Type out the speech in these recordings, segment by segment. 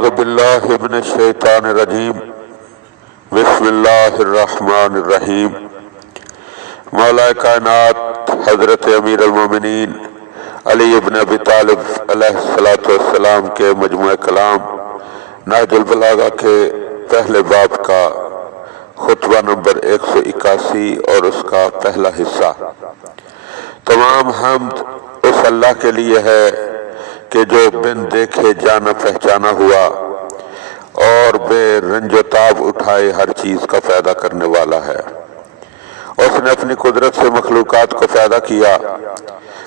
أعوذ بالله من الشيطان الرجيم بسم الله الرحمن الرحیم۔ مولا کائنات حضرت امیر المومنین علی ابن ابی طالب علیہ السلام کے مجموعہ کلام نہج البلاغہ کے پہلے باب کا خطبہ نمبر 181 اور اس کا پہلا حصہ۔ تمام حمد اس اللہ کے لیے ہے کہ جو بن دیکھے جانا پہچانا ہوا اور بے رنج و تاب اٹھائے ہر چیز کا پیدا کرنے والا ہے۔ اس نے اپنی قدرت سے مخلوقات کو پیدا کیا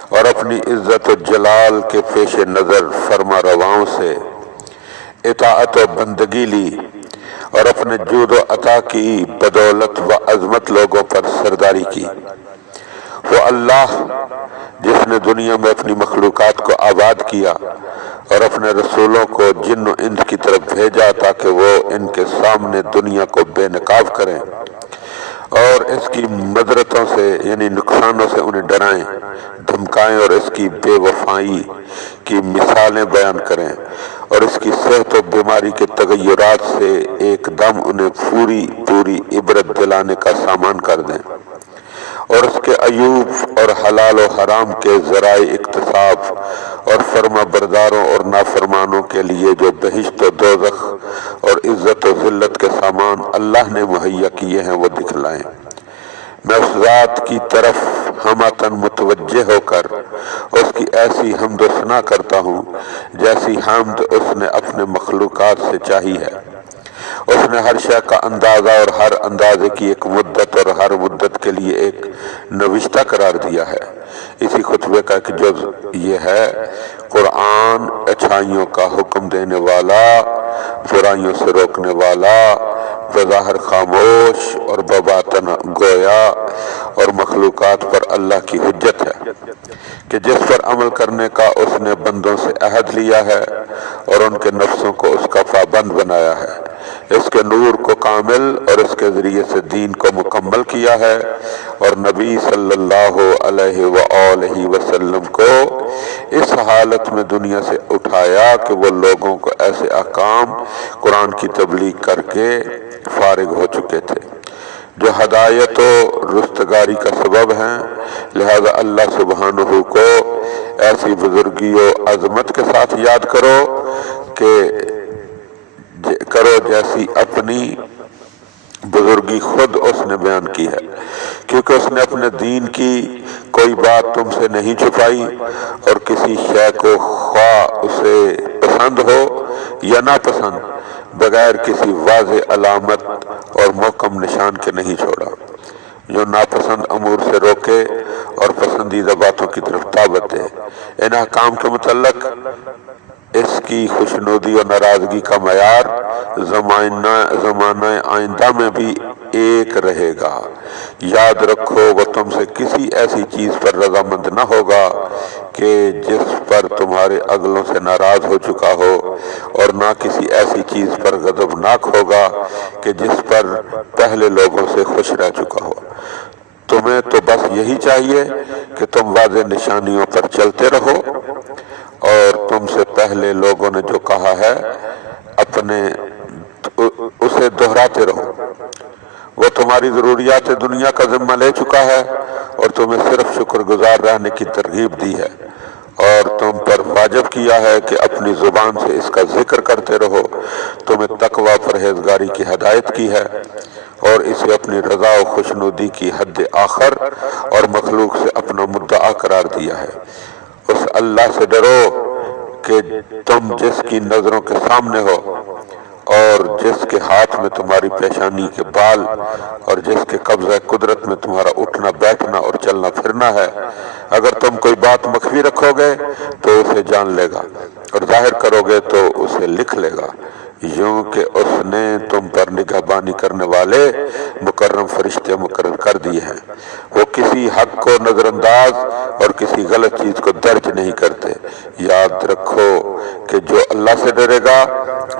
اور اپنی عزت و جلال کے پیش نظر فرما رواؤں سے اطاعت و بندگی لی اور اپنے جود و عطا کی بدولت و عظمت لوگوں پر سرداری کی۔ وہ اللہ جس نے دنیا میں اپنی مخلوقات کو آباد کیا اور اپنے رسولوں کو جن و انس کی طرف بھیجا تاکہ وہ ان کے سامنے دنیا کو بے نقاب کریں اور اس کی مضرتوں سے یعنی نقصانوں سے انہیں ڈرائیں، دھمکائیں اور اس کی بے وفائی کی مثالیں بیان کریں اور اس کی صحت و بیماری کے تغیرات سے ایک دم انہیں پوری عبرت دلانے کا سامان کر دیں، اور اس کے عیوب اور حلال و حرام کے ذرائع اکتساب اور فرما برداروں اور نافرمانوں کے لیے جو بہشت و دوزخ اور عزت و ذلت کے سامان اللہ نے مہیا کیے ہیں وہ دکھلائیں۔ میں اس ذات کی طرف ہمتاً متوجہ ہو کر اس کی ایسی حمد و ثنا کرتا ہوں جیسی حمد اس نے اپنے مخلوقات سے چاہی ہے۔ اس نے ہر شے کا اندازہ اور ہر اندازے کی ایک مدت اور ہر مدت کے لیے ایک نوشتہ قرار دیا ہے۔ اسی خطبے کا ایک جز یہ ہے: قرآن اچھائیوں کا حکم دینے والا، برائیوں سے روکنے والا، بظاہر خاموش اور بباطن گویا اور مخلوقات پر اللہ کی حجت ہے کہ جس پر عمل کرنے کا اس نے بندوں سے عہد لیا ہے اور ان کے نفسوں کو اس کا پابند بنایا ہے۔ اس کے نور کو کامل اور اس کے ذریعے سے دین کو مکمل کیا ہے اور نبی صلی اللہ علیہ وآلہ وسلم کو اس حالت میں دنیا سے اٹھایا کہ وہ لوگوں کو ایسے احکام قرآن کی تبلیغ کر کے فارغ ہو چکے تھے جو ہدایت و رستگاری کا سبب ہیں۔ لہذا اللہ سبحانہ کو ایسی بزرگی و عظمت کے ساتھ یاد کرو جیسی اپنی بزرگی خود اس نے بیان کی ہے، کیونکہ اس نے اپنے دین کی کوئی بات تم سے نہیں چھپائی اور کسی شے کو خواہ اسے پسند ہو یا ناپسند بغیر کسی واضح علامت اور محکم نشان کے نہیں چھوڑا جو ناپسند امور سے روکے اور پسندیدہ باتوں کی طرف دعوت دے۔ ان احکام کے متعلق اس کی خوشنودی اور ناراضگی کا معیار زمانہ آئندہ میں بھی ایک رہے گا۔ یاد رکھو وہ تم سے کسی ایسی چیز پر رضامند نہ ہوگا کہ جس پر تمہارے اگلوں سے ناراض ہو چکا ہو اور نہ کسی ایسی چیز پر غضبناک ہوگا کہ جس پر پہلے لوگوں سے خوش رہ چکا ہو۔ تمہیں تو بس یہی چاہیے کہ تم واضح نشانیوں پر چلتے رہو اور تم سے پہلے لوگوں نے جو کہا ہے اسے دہراتے رہو۔ وہ تمہاری ضروریات دنیا کا ذمہ لے چکا ہے اور تمہیں صرف شکر گزار رہنے کی ترغیب دی ہے اور تم پر واجب کیا ہے کہ اپنی زبان سے اس کا ذکر کرتے رہو۔ تمہیں تقوی پرہیزگاری کی ہدایت کی ہے اور اسے اپنی رضا و خوشنودی کی حد آخر اور مخلوق سے اپنا مدعا قرار دیا ہے۔ اس اللہ سے ڈرو کہ تم جس کی نظروں کے سامنے ہو اور جس کے ہاتھ میں تمہاری پیشانی کے بال اور جس کے قبضہ قدرت میں تمہارا اٹھنا بیٹھنا اور چلنا پھرنا ہے، اگر تم کوئی بات مخفی رکھو گے تو اسے جان لے گا اور ظاہر کرو گے تو اسے لکھ لے گا، یوں کہ اس نے تم پر نگہبانی کرنے والے مکرم فرشتے مقرر کر دیے ہیں۔ وہ کسی حق کو نظر انداز اور کسی غلط چیز کو درج نہیں کرتے۔ یاد رکھو کہ جو اللہ سے ڈرے گا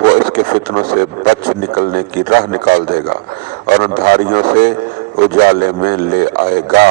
وہ اس کے فتنوں سے بچ نکلنے کی راہ نکال دے گا اور اندھاریوں سے اجالے میں لے آئے گا۔